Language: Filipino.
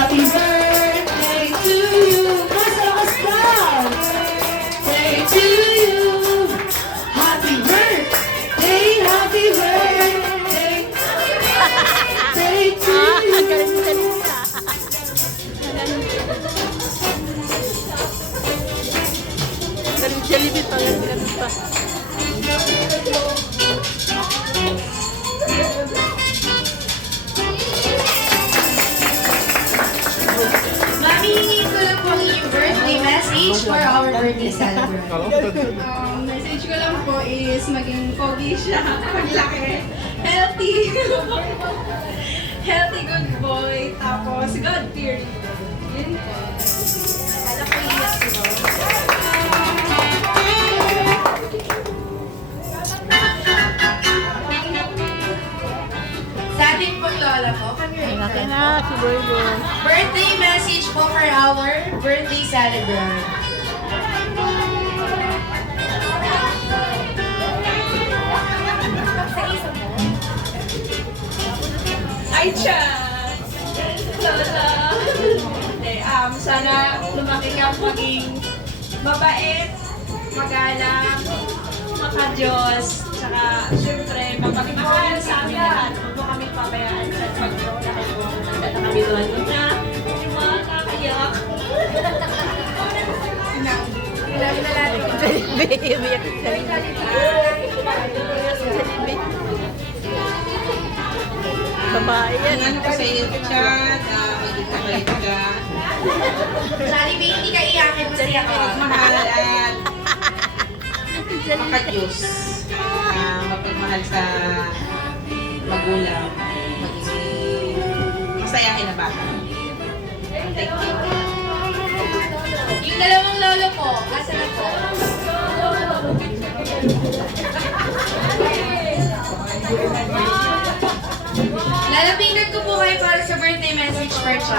Happy birthday to you. Mas lakas daw. Birthday to you. Happy birthday, happy birthday. Birthday to you. Galing-galing ka. Galing Jollibee pa, galing pa. Mamingin ko lang po ang inyong birthday message for our birthday celebrant. Message ko lang po is maging pogi siya, paglaki, healthy, healthy good boy, tapos God fearing. Yun po. Akala ko iyak ko. Sa ating pong lola po, kami rin. Laki na, si Boy Boy. Birthday message po for our birthday celebrant. Ay, Chan! Lola! Sana lumaki ka maging mabait, magalang, maka-Diyos, tsaka syempre mapagmahal sa amin lahat. Huwag mo kami pabayaan sa pag-laki mo. Nanda na kami doon. Na, yung mga kakayak. Ilang na natin. Jollibee, umiyak si Jollibee. Babae yan. Ano ko sa iyo, chat, maging mabait ka, Jollibee, hindi ka iyakin, masaya ka. mahal at makadiyos. Mapagmahal sa magulang, maging masayahin na bata. Thank you. Yung dalawang lolo po, asa na po? Lalapitan ko po kayo para sa birthday message for chat.